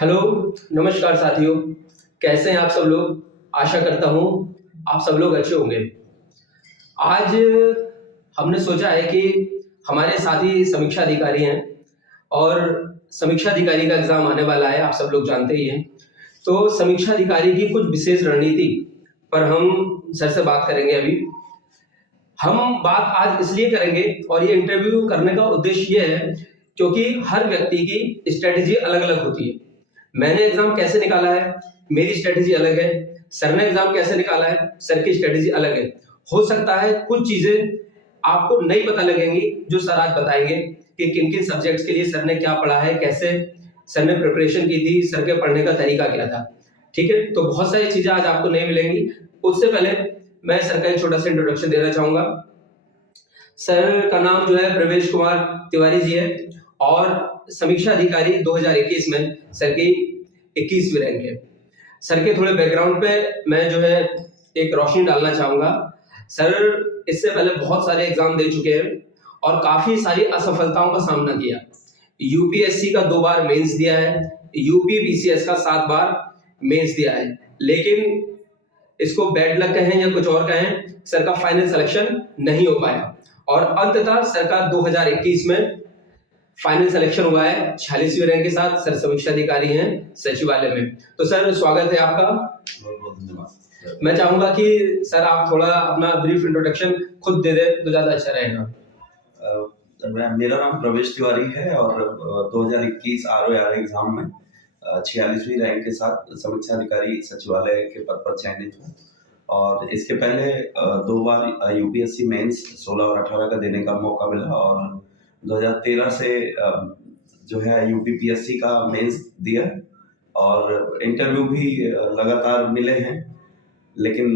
Hello, नमस्कार साथियों। कैसे हैं आप सब लोग? आशा करता हूँ आप सब लोग अच्छे होंगे। आज हमने सोचा है कि हमारे साथी समीक्षा अधिकारी हैं और समीक्षा अधिकारी का एग्ज़ाम आने वाला है, आप सब लोग जानते ही हैं। तो समीक्षा अधिकारी की कुछ विशेष रणनीति पर हम सर से बात करेंगे अभी। हम बात आज इसलिए करेंगे और ये इंटरव्यू करने का उद्देश्य ये है क्योंकि हर व्यक्ति की स्ट्रैटेजी अलग-अलग होती है। मैंने एग्ज़ाम कैसे निकाला है, मेरी स्ट्रैटेजी अलग है। सर ने एग्ज़ाम कैसे निकाला है, सर की स्ट्रैटेजी अलग है। हो सकता है कुछ चीज़ें आपको नहीं पता लगेंगी जो सर आज बताएँगे कि किन-किन सब्जेक्ट्स के लिए सर ने क्या पढ़ा है, कैसे सर ने प्रिपरेशन की थी, सर के पढ़ने का तरीका क्या था। ठीक है? तो बहुत सारी चीज़ें आज आपको नहीं मिलेंगी। उससे पहले मैं सर का एक छोटा-सा इंट्रोडक्शन देना चाहूँगा। सर का नाम जो है प्रवेश कुमार तिवारी जी है और समीक्षा अधिकारी 2021 में सर की 21वीं रैंक है। सर के थोड़े बैकग्राउंड पे मैं जो है एक रोशनी डालना चाहूँगा। सर इससे पहले बहुत सारे एग्ज़ाम दे चुके हैं और काफ़ी सारी असफलताओं का सामना किया। यूपीएससी का 2 बार मेंस दिया है, यूपी बीसीएस का 7 बार मेंस दिया है। लेकिन इसको बैड लक कहें या कुछ और कहें, सर का फाइनल सिलेक्शन नहीं हो पाया और अंततः सर का 2021 में फाइनल सिलेक्शन हुआ है 46वीं रैंक के साथ। सर समीक्षा अधिकारी हैं सचिवालय में। तो सर स्वागत है आपका। बहुत-बहुत धन्यवाद। मैं चाहूंगा कि सर आप थोड़ा अपना ब्रीफ इंट्रोडक्शन खुद दे दें तो ज्यादा अच्छा रहेगा। मेरा नाम प्रवेश तिवारी है और 2021 आरओ एग्जाम में 46वीं रैंक के साथ समीक्षा अधिकारी सचिवालय के पद पर चयनित हूँ और इसके पहले 2 बार यूपीएससी मेंस 16 और 18 का देने का मौका मिला और 2013 से जो है यूपीपीएससी का मेंस दिया और इंटरव्यू भी लगातार मिले हैं। लेकिन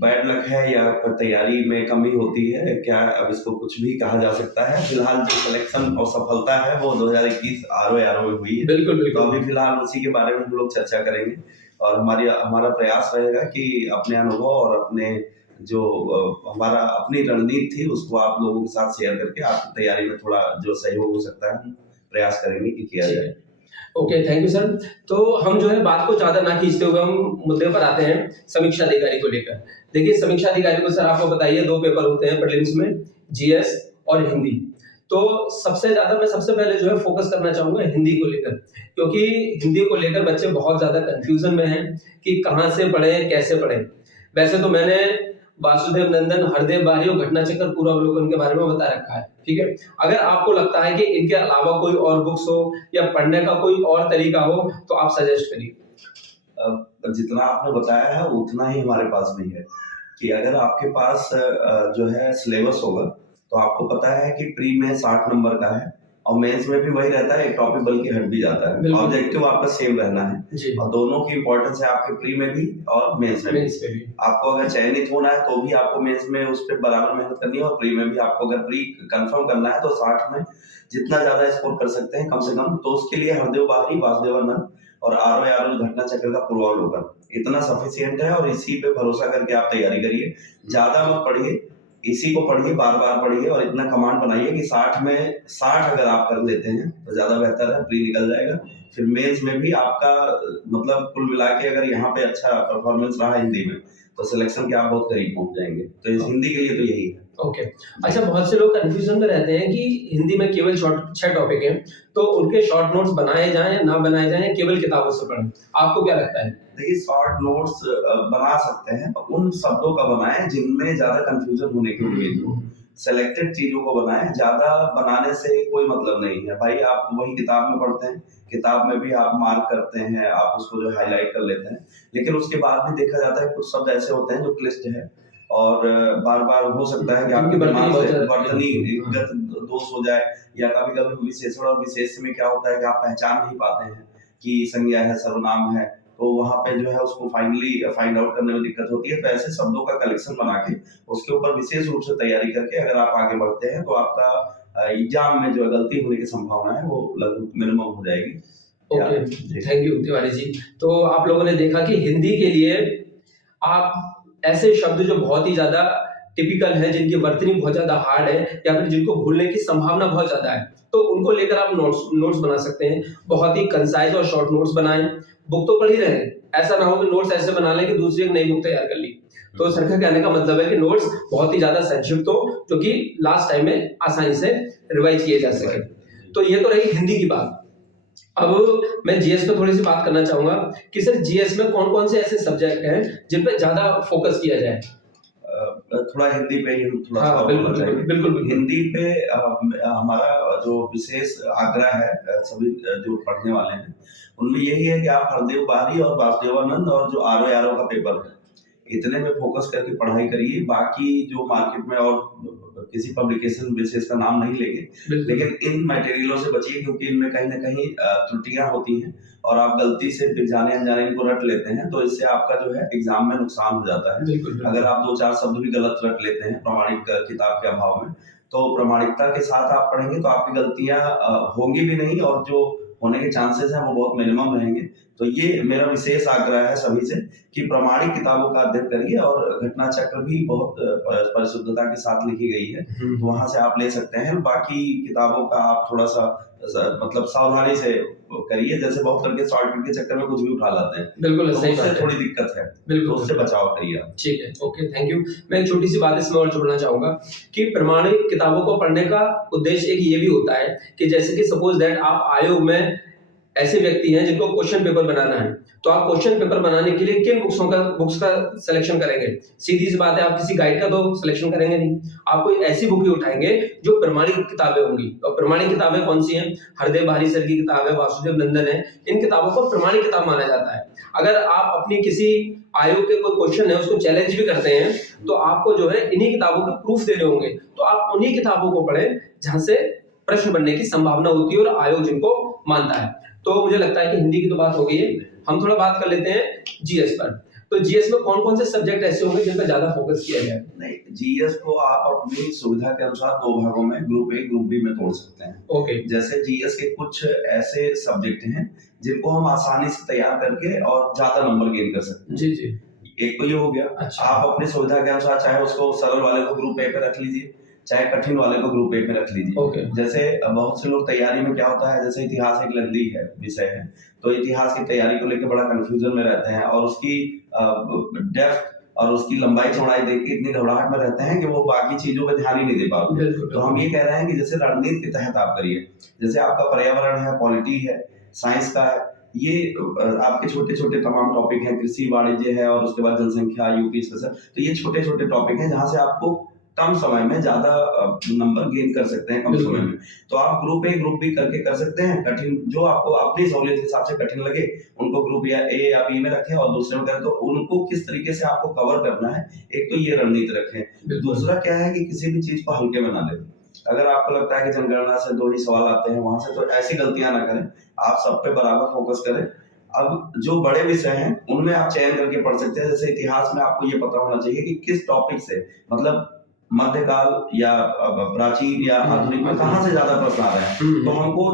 बैड लक है या तैयारी में कमी होती है क्या, अब इसको कुछ भी कहा जा सकता है। फिलहाल जो सिलेक्शन और सफलता है वो 2021 आरओ में हुई है। बिल्कुल तो बिल्कुल। अभी फिलहाल उसी के बारे में हम लोग चर्चा करेंगे और हमारा प्रयास रहेगा कि अपने अनुभव और अपने जो हमारा अपनी रणनीति थी उसको आप लोगों के साथ शेयर करके आपकी तैयारी में थोड़ा जो सहयोग हो सकता है हम प्रयास करेंगे कि किया जाए। Okay, thank you sir. तो हम जो है बात को ज्यादा ना खींचते हुए हम मुद्दे पर आते हैं समीक्षा अधिकारी को लेकर। देखिए समीक्षा अधिकारी को सर आपको बताइए 2 पेपर होते हैं प्रीलिम्स में, जीएस और हिंदी। तो सबसे पहले जो है फोकस करना चाहूंगा हिंदी को लेकर, क्योंकि हिंदी को लेकर बच्चे बहुत ज्यादा कंफ्यूजन में हैं कि कहाँ से पढ़ें, कैसे पढ़ें। वैसे तो मैंने वासुदेव नंदन, हरदेव बारी और घटना चक्र पूरा अवलोकन के बारे में बता रखा है। ठीक है? अगर आपको लगता है कि इनके अलावा कोई और बुक्स हो या पढ़ने का कोई और तरीका हो तो आप सजेस्ट करिए। जितना आपने बताया है उतना ही हमारे पास भी है कि अगर आपके पास जो है सिलेबस होगा तो आपको पता है कि प्री में 60 नंबर का है और मेंस में भी वही रहता है, एक टॉपिक बल्कि हट भी जाता है। ऑब्जेक्टिव आपका सेम रहना है और दोनों की इंपॉर्टेंस है आपके प्री में भी और मेंस में भी। आपको अगर चयनित होना है तो भी आपको मेंस में उस पर बराबर मेहनत करनी है और प्री में भी आपको अगर प्री कंफर्म करना है तो 60 में जितना ज्यादा स्कोर कर सकते हैं कम से कम, तो उसके लिए हरदेव बारी, वासुदेवानंद और आरओ घटना चक्र का पूर्वावलोकन इतना सफिशिएंट है और इसी पे भरोसा करके आप तैयारी करिए। ज्यादा मत पढ़िए, इसी को पढ़िए, बार बार पढ़िए और इतना कमांड बनाइए कि 60 में 60 अगर आप कर लेते हैं तो ज्यादा बेहतर है, प्री निकल जाएगा। फिर मेंस में भी आपका मतलब कुल मिला के अगर यहाँ पे अच्छा परफॉर्मेंस रहा हिंदी में तो सिलेक्शन के आप बहुत करीब पहुंच जाएंगे। तो इस हिंदी के लिए तो यही है। ओके। अच्छा, बहुत से लोग कंफ्यूजन में रहते हैं कि हिंदी में केवल 6 टॉपिक हैं, तो उनके शॉर्ट नोट्स बनाए जाएं या ना बनाए जाएं या केवल किताबों से पढ़ें। आपको क्या लगता है? देखिए शॉर्ट नोट्स बना सकते हैं, उन शब्दों का बनाएं जिनमें ज्यादा कंफ्यूजन होने की उम्मीद हो। सेलेक्टेड चीजों को बनाएं, ज्यादा बनाने से कोई मतलब नहीं है। भाई आप वही किताब में पढ़ते हैं, किताब में भी आप मार्क करते हैं, आप उसको जो हाईलाइट कर लेते हैं, लेकिन उसके बाद भी देखा जाता है कुछ शब्द ऐसे होते हैं जो क्लिष्ट है और बार बार हो सकता है कि आपके दिमाग से वर्तनीगत दोष हो जाए या कभी कभी विशेषण और विशेष में क्या होता है कि आप पहचान नहीं पाते हैं कि संज्ञा है, सर्वनाम है, तो वहां पे जो है उसको फाइनली फाइंड आउट करने में दिक्कत होती है। तो ऐसे शब्दों का कलेक्शन बना के उसके ऊपर विशेष रूप से तैयारी करके अगर आप आगे बढ़ते हैं तो आपका एग्जाम में जो गलती होने की संभावना है वो लगभग मिनिमम हो जाएगी। Okay, thank you Tiwari ji. तो आप लोगों ने देखा कि हिंदी के लिए आप ऐसे शब्द जो बहुत ही ज्यादा टिपिकल है, जिनकी वर्तनी बहुत ज्यादा हार्ड है या फिर जिनको भूलने की संभावना बहुत ज्यादा है, तो उनको लेकर आप नोट्स बना सकते हैं। बहुत ही कंसाइज और शॉर्ट नोट्स बनाएं। बुक तो पढ़ ही रहे हैं, ऐसा ना हो कि नोट्स ऐसे बना लें कि दूसरी एक नई बुक तैयार कर ली। तो सर का कहने का मतलब है कि नोट्स बहुत ही ज्यादा संक्षिप्त हो, जो कि लास्ट टाइम में आसानी से रिवाइज किए जा सके। तो ये तो रही हिंदी की बात। अब मैं जीएस पे थोड़ी सी बात करना चाहूंगा कि सर जीएस में कौन कौन से ऐसे सब्जेक्ट हैं जिन पे ज्यादा फोकस किया जाए। थोड़ा हिंदी पे ही हम थोड़ा सा हाँ, और बिल्कुल बोलना चाहेंगे। बिल्कुल बिल्कुल। हिंदी पे हमारा जो विशेष आग्रह है सभी जो पढ़ने वाले हैं उनमें यही है कि आप हरदेव बारी और वासुदेवानंद और जो आर ओ का पेपर है इतने में फोकस करके पढ़ाई करिए। बाकी जो मार्केट में और किसी पब्लिकेशन विशेष का नाम नहीं लेंगे, बिल्कुल लेकिन इन मटेरियलों से बचिए क्योंकि इनमें कहीं ना कहीं त्रुटियां होती हैं और आप गलती से फिर जाने अनजाने इनको रट लेते हैं तो इससे आपका जो है एग्जाम में नुकसान हो जाता है। बिल्कुल बिल्कुल। अगर आप दो चार शब्द भी गलत रट लेते हैं प्रमाणिक किताब के अभाव में, तो प्रामाणिकता के साथ आप पढ़ेंगे तो आपकी गलतियां होंगी भी नहीं और जो होने के चांसेस हैं वो बहुत मिनिमम रहेंगे। तो ये मेरा विशेष आग्रह है सभी से कि प्रामाणिक किताबों का अध्ययन करिए और घटना चक्र भी बहुत परिशुद्धता के साथ लिखी गई है, तो वहां से आप ले सकते हैं। बाकी किताबों का आप थोड़ा सा मतलब सावधानी से करिए, जैसे बहुत करके शॉर्टकट के चक्कर में कुछ भी उठा लाते हैं, बिल्कुल तो सही उससे बात है। थोड़ी दिक्कत है, तो बिल्कुल उससे बचाव करिए आप। ठीक है, ओके, थैंक यू। मैं एक छोटी सी बात इसमें और जोड़ना चाहूंगा कि प्रमाणिक किताबों को पढ़ने का उद्देश्य एक ये भी होता है कि जैसे कि सपोज दैट आप आयोग में ऐसे व्यक्ति हैं जिनको क्वेश्चन पेपर बनाना है, तो आप क्वेश्चन पेपर बनाने के लिए किन बुक्स का सिलेक्शन करेंगे? सीधी सी बात है, आप किसी गाइड का तो सिलेक्शन करेंगे नहीं, आप कोई ऐसी बुक ही उठाएंगे जो प्रमाणिक किताबें होंगी। और प्रमाणिक किताबें कौन सी हैं? हरदेव बारी सर की किताब है, वासुदेव नंदन है, इन किताबों को प्रमाणिक किताब माना जाता है। अगर आप अपनी किसी आयोग के कोई क्वेश्चन है उसको चैलेंज भी करते हैं तो आपको जो है इन्हीं किताबों के प्रूफ देने होंगे, तो आप उन्हीं किताबों को पढ़ें जहां से प्रश्न बनने की संभावना होती है और आयोग जिनको मानता है। तो मुझे लगता है कि हिंदी की तो बात हो गई है, हम थोड़ा बात कर लेते हैं जीएस पर। तो जीएस में कौन कौन से सब्जेक्ट ऐसे होंगे जिन पर ज्यादा फोकस किया जाए? नहीं, जीएस को आप अपनी सुविधा के अनुसार दो भागों में, ग्रुप ए ग्रुप बी में तोड़ सकते हैं। ओके, जैसे जीएस के कुछ ऐसे सब्जेक्ट हैं जिनको हम आसानी से तैयार करके और ज्यादा नंबर गेन कर सकते हैं। जी जी। एक तो ये हो गया। अच्छा। आप अपनी सुविधा के अनुसार चाहे उसको सरल वाले को ग्रुप ए पे रख लीजिए, चाहे कठिन वाले को ग्रुप ए पे रख लीजिए। ओके। जैसे बहुत से लोग तैयारी में क्या होता है, जैसे इतिहास एक लंबी है विषय है, तो इतिहास की तैयारी को लेकर बड़ा कंफ्यूजन में रहते हैं और उसकी डेप्थ और उसकी लंबाई चौड़ाई देख के इतनी घबराहट में रहते हैं कि वो बाकी चीजों पे ध्यान ही नहीं दे पाते। तो हम ये कह रहे हैं कि जैसे रणनीति के तहत आप करिए, जैसे आपका पर्यावरण है, पॉलिटी है, साइंस का है, ये आपके छोटे छोटे तमाम टॉपिक हैं, कृषि वाणिज्य है और उसके बाद जनसंख्या, यूपी स्पेशल, तो ये छोटे छोटे टॉपिक हैं जहां से आपको कम समय में ज्यादा नंबर गेन कर सकते हैं कम समय में। तो आप ग्रुप ए ग्रुप बी करके कर सकते हैं। कठिन जो आपको अपनी सहूलियत के हिसाब से कठिन लगे उनको ग्रुप या ए या बी में रखें और दूसरे में करें, तो उनको किस तरीके से आपको कवर करना है, एक तो ये रणनीति रखें। दूसरा क्या है कि किसी भी चीज को हल्के में ना लें। अगर आपको लगता है कि जनगणना से 2 ही सवाल आते हैं वहां से, तो ऐसी गलतियां ना करें, आप सब पे बराबर फोकस करें। अब जो बड़े विषय हैं उनमें आप चयन करके पढ़ सकते हैं। जैसे इतिहास में आपको ये पता होना चाहिए कि किस टॉपिक से, मतलब मध्यकाल या प्राचीन या आधुनिक में कहां से ज्यादा प्रश्न आ रहे हैं, तो हमको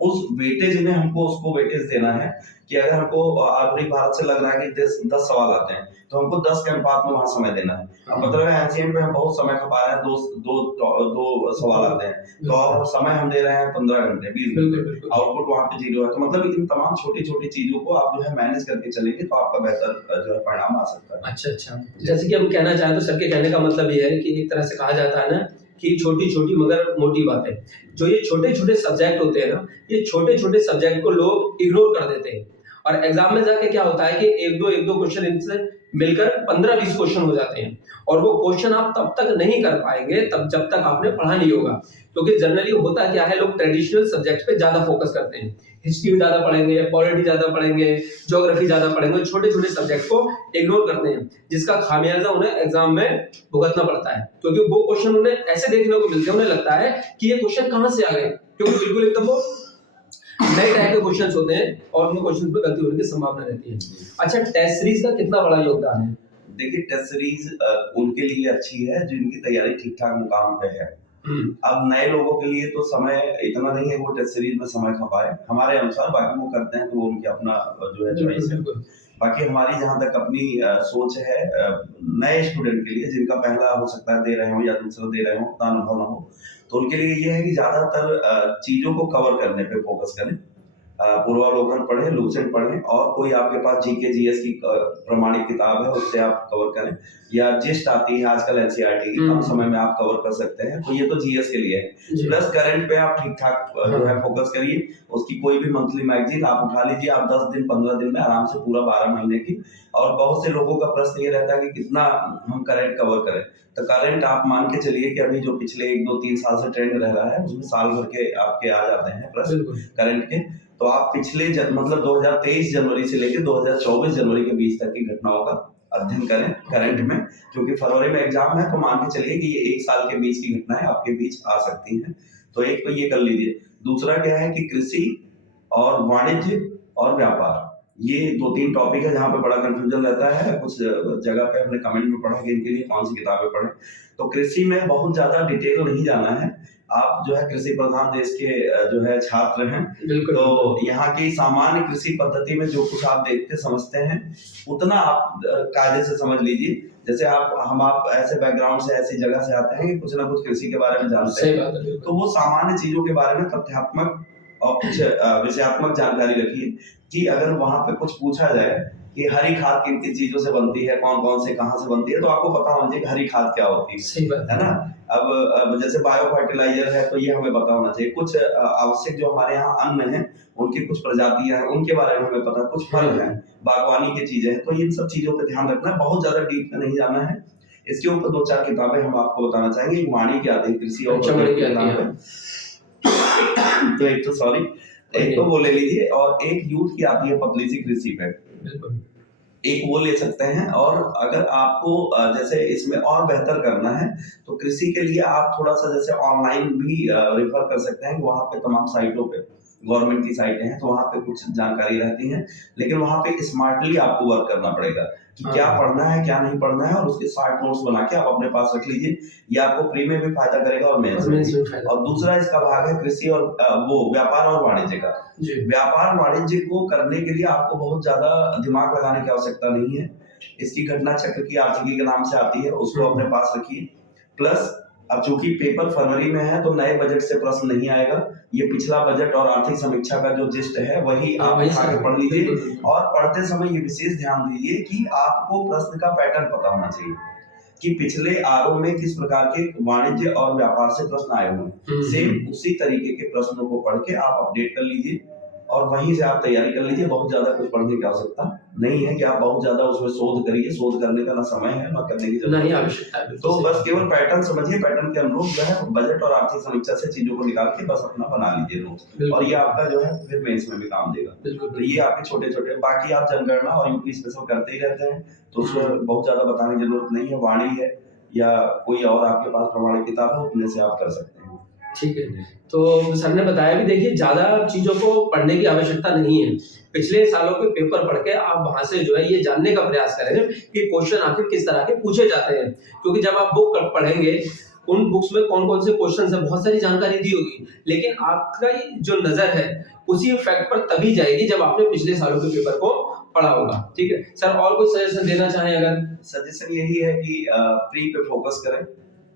उस वेटेज में हमको उसको वेटेज देना है कि अगर हमको आधुनिक भारत से लग रहा है कि 10 सवाल आते हैं तो हमको 10 के अनुपात में वहां समय देना है। अब मतलब है एनसीएम पे हम बहुत समय खपा रहे हैं, दो सवाल आते हैं, तो और समय हम दे रहे हैं 15 घंटे 20 घंटे, आउटपुट वहां पे 0 है। तो मतलब इन तमाम छोटी छोटी चीजों को आप जो है मैनेज करके चलेंगे तो आपका बेहतर जो है परिणाम आ सकता है। अच्छा, जैसे कि हम कहना चाहें तो सर के कहने का मतलब ये है कि एक तरह से कहा जाता है ना कि छोटी छोटी मगर मोटी बातें, जो ये छोटे छोटे सब्जेक्ट होते हैं ना, ये छोटे छोटे सब्जेक्ट को लोग इग्नोर कर देते हैं और एग्जाम में जाके क्या होता है कि एक दो क्वेश्चन इनसे मिलकर 15-20 क्वेश्चन हो जाते हैं और वो क्वेश्चन आप तब तक नहीं कर पाएंगे तब जब तक आपने पढ़ा नहीं होगा। क्योंकि जनरली होता क्या है, लोग ट्रेडिशनल सब्जेक्ट पे ज्यादा फोकस करते हैं, हिस्ट्री ज्यादा पढ़ेंगे, पॉलिटी ज्यादा पढ़ेंगे, ज्योग्राफी ज्यादा पढ़ेंगे, छोटे छोटे सब्जेक्ट को इग्नोर करते हैं, जिसका खामियाजा उन्हें एग्जाम में भुगतना पड़ता है। क्योंकि वो क्वेश्चन उन्हें ऐसे देखने को मिलते हैं, उन्हें लगता है कि ये क्वेश्चन कहां से आ गए, क्योंकि बिल्कुल एकदम वो नए टाइप के क्वेश्चंस होते हैं और उन क्वेश्चंस में गलती होने की संभावना रहती है। अच्छा, टेस्ट सीरीज का कितना बड़ा योगदान है? देखिए, टेस्ट सीरीज उनके लिए अच्छी है जिनकी तैयारी ठीक ठाक मुकाम पे है। अब नए लोगों के लिए तो समय इतना नहीं है वो टेस्ट सीरीज में समय खपाए हमारे अनुसार, बाकी वो करते हैं तो वो उनकी अपना जो है चॉइस है। बाकी हमारी जहां तक अपनी सोच है, नए स्टूडेंट के लिए जिनका पहला हो सकता है दे रहे हो या दूसरा दे रहे हो, उतना अनुभव ना हो, तो उनके लिए ये है कि ज्यादातर चीजों को कवर करने पे फोकस करें। पूर्वावलोकन पढ़ें, लूसेंट पढ़ें, और कोई आपके पास जीके जीएस की प्रमाणित किताब है उससे आप कवर करें, या जिस्ट आती है आजकल एनसीईआरटी की, कम समय में आप कवर कर सकते हैं, तो ये तो जीएस के लिए है। जी। प्लस करंट पे आप ठीक ठाक जो है फोकस करिए, उसकी कोई भी मंथली मैगजीन आप उठा लीजिए, आप 10 दिन 15 दिन में आराम से पूरा 12 महीने की। और बहुत से लोगों का प्रश्न ये रहता है कि कितना हम करंट कवर करें, तो करंट आप मान के चलिए कि अभी जो पिछले 1 2 3 साल से ट्रेंड रह रहा है उसमें साल भर के आपके आ जाते हैं प्रश्न बिल्कुल। करंट के। तो आप पिछले मतलब 2023 जनवरी से लेकर 2024 जनवरी के बीच तक की घटनाओं का अध्ययन करें करंट में, क्योंकि फरवरी में एग्जाम है, तो मान के चलिए कि ये 1 साल के बीच की घटनाएं आपके बीच आ सकती हैं। तो एक तो ये कर लीजिए। दूसरा क्या है कि कृषि और वाणिज्य और व्यापार, ये 2-3 टॉपिक है जहाँ पे बड़ा कंफ्यूजन रहता है। कुछ जगह पे हमने कमेंट में पढ़ा कि इनके लिए कौन सी किताबें पढ़ें। तो कृषि में बहुत ज्यादा डिटेल नहीं जाना है, आप जो है कृषि प्रधान देश के जो है छात्र हैं, बिल्कुल। तो यहाँ की सामान्य कृषि पद्धति में जो कुछ आप देखते समझते हैं उतना आप कायदे से समझ लीजिए। जैसे आप ऐसे बैकग्राउंड से, ऐसी जगह से आते हैं कि कुछ ना कुछ कृषि के बारे में जानते सही हैं, बात है, बिल्कुल। तो वो सामान्य चीजों के बारे में तथ्यात्मक और कुछ विषयात्मक जानकारी रखिए कि अगर वहां पे कुछ पूछा जाए कि हरी खाद किन किन चीजों से बनती है, कौन कौन से कहाँ से बनती है, तो आपको पता होना चाहिए कि हरी खाद क्या होती सही बात है ना। अब जैसे बायो फर्टिलाइजर है तो ये हमें पता होना चाहिए। कुछ आवश्यक जो हमारे यहाँ अन्न है उनकी कुछ प्रजातियां हैं, उनके बारे में हमें पता, कुछ फल है, बागवानी की चीजें हैं, तो इन सब चीजों पे ध्यान रखना है, बहुत ज्यादा डीप में नहीं जाना है। इसके ऊपर 2-4 किताबें हम आपको बताना चाहेंगे। एक वाणी की आती है, कृषि और वाणी की आती है। तो एक तो वो ले लीजिए, और एक यूथ की आती है पतली सी कृषि पे, बिल्कुल। एक वो ले सकते हैं। और अगर आपको जैसे इसमें और बेहतर करना है तो कृषि के लिए आप थोड़ा सा जैसे ऑनलाइन भी रेफर कर सकते हैं। वहां पे तमाम साइटों पे गवर्नमेंट की साइटें हैं, तो वहां पे कुछ जानकारी रहती है, लेकिन वहां पे स्मार्टली आपको वर्क करना पड़ेगा कि क्या पढ़ना है क्या नहीं पढ़ना है, और उसके शार्ट नोट्स बना के आप अपने पास रख लीजिए। ये आपको प्री में भी फायदा करेगा और मेंस में भी। और दूसरा इसका भाग है कृषि और वो व्यापार और वाणिज्य का। व्यापार वाणिज्य को करने के लिए आपको बहुत ज्यादा दिमाग लगाने की आवश्यकता नहीं है। इसकी घटना चक्र की आर्थिकी के नाम से आती है, उसको अपने पास रखिए। प्लस अब चूंकि पेपर फरवरी में है तो नए बजट से प्रश्न नहीं आएगा, ये पिछला बजट और आर्थिक समीक्षा का जो जिस्ट है वही आप उठा के पढ़ लीजिए। और पढ़ते समय ये विशेष ध्यान दीजिए कि आपको प्रश्न का पैटर्न पता होना चाहिए कि पिछले आरओ में किस प्रकार के वाणिज्य और व्यापार से प्रश्न आए हुए हैं। सेम उसी तरीके के प्रश्नों को पढ़ के आप अपडेट कर लीजिए और वहीं से आप तैयारी कर लीजिए। बहुत ज्यादा कुछ पढ़ने की आवश्यकता नहीं है कि आप बहुत ज्यादा उसमें शोध करिए, शोध करने का ना समय है ना करने की जरूरत नहीं आवश्यकता है। तो बस केवल पैटर्न समझिए, पैटर्न के अनुरूप जो है बजट और आर्थिक समीक्षा से चीजों को निकाल के बस अपना बना लीजिए नोट्स, और ये आपका जो है फिर मेंस में भी काम देगा। तो ये आपके छोटे छोटे, बाकी आप जनगणना और यूपी स्पेशल करते ही रहते हैं, तो उसमें बहुत ज्यादा बताने की जरूरत नहीं है। वाणी है या कोई और आपके पास प्रमाणित किताब है उनमें से आप कर सकते हैं। ठीक है, तो सर ने बताया भी, देखिए ज्यादा चीजों को पढ़ने की आवश्यकता नहीं है। पिछले सालों के पेपर पढ़ के आप वहां से जो है ये जानने का प्रयास करें कि क्वेश्चन आखिर किस तरह के पूछे जाते हैं, क्योंकि जब आप बुक पढ़ेंगे उन बुक्स में कौन कौन से क्वेश्चन है बहुत सारी जानकारी दी होगी, लेकिन आपका जो नजर है उसी फैक्ट पर तभी जाएगी जब आपने पिछले सालों के पेपर को पढ़ा होगा। ठीक है सर, और कुछ सजेशन देना चाहें? अगर सजेशन यही है कि प्री पे फोकस करें।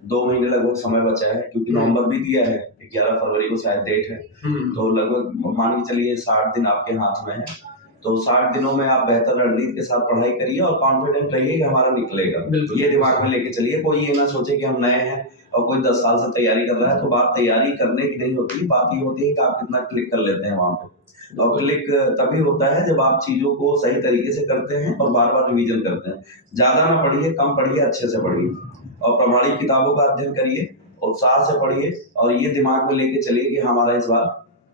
2 महीने लगभग समय बचा है, क्योंकि नवंबर भी दिया है, 11 फरवरी को शायद डेट है, तो लगभग मान के चलिए 60 दिन आपके हाथ में है। तो 60 दिनों में आप बेहतर रणनीति के साथ पढ़ाई करिए और कॉन्फिडेंट रहिए कि हमारा निकलेगा। ये दिमाग में लेके चलिए, कोई ये ना सोचे कि हम नए हैं और कोई 10 साल से तैयारी कर रहा है। तो बात तैयारी करने की नहीं होती, बात ये होती है कि आप कितना क्लिक कर लेते हैं वहां पे। और क्लिक तभी होता है जब आप चीजों को सही तरीके से करते हैं और बार बार रिवीजन करते हैं। ज्यादा ना पढ़िए, कम पढ़िए, अच्छे से पढ़िए और प्रमाणित किताबों का अध्ययन करिए, उत्साह से पढ़िए और ये दिमाग में लेके चलिए कि हमारा इस बार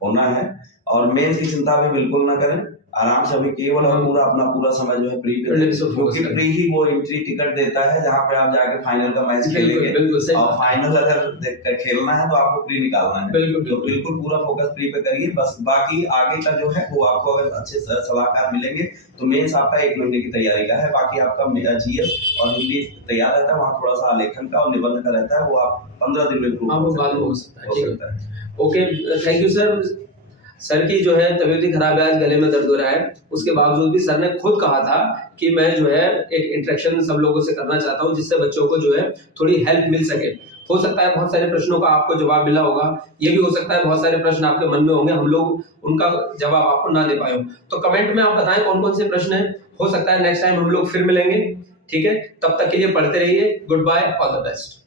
होना है। और मेंस की चिंता भी बिल्कुल ना करें, आराम से अभी केवल और पूरा अपना पूरा समय जो है प्री पे, क्योंकि प्री ही वो एंट्री टिकट देता है जहाँ पे आप जाके फाइनल का मैच खेलेंगे। और फाइनल अगर खेलना है तो आपको प्री निकालना है, तो बिल्कुल पूरा फोकस प्री पे करिए। बस बाकी आगे का जो है वो आपको अगर अच्छे सलाहकार मिलेंगे तो मेंस आपका 1 महीने की तैयारी का है। बाकी आपका जीएस और हिंदी तैयार रहता है, वहाँ थोड़ा सा आलेखन का और निबंध का रहता है, वो आप 15 दिन में इम्प्रूव हो सकता है। Okay, thank you sir. Sir की जो है तबीयत खराब है, आज गले में दर्द हो रहा है, उसके बावजूद भी सर ने खुद कहा था कि मैं जो है एक इंटरेक्शन सब लोगों से करना चाहता हूँ जिससे बच्चों को जो है थोड़ी हेल्प मिल सके। हो सकता है बहुत सारे प्रश्नों का आपको जवाब मिला होगा, ये भी हो सकता है बहुत सारे प्रश्न आपके मन में होंगे, हम लोग उनका जवाब आपको ना दे पाए हो। तो कमेंट में आप बताएं कौन कौन से प्रश्न हैं, हो सकता है नेक्स्ट टाइम हम लोग फिर मिलेंगे। ठीक है, तब तक के लिए पढ़ते रहिए। Good bye, all the best.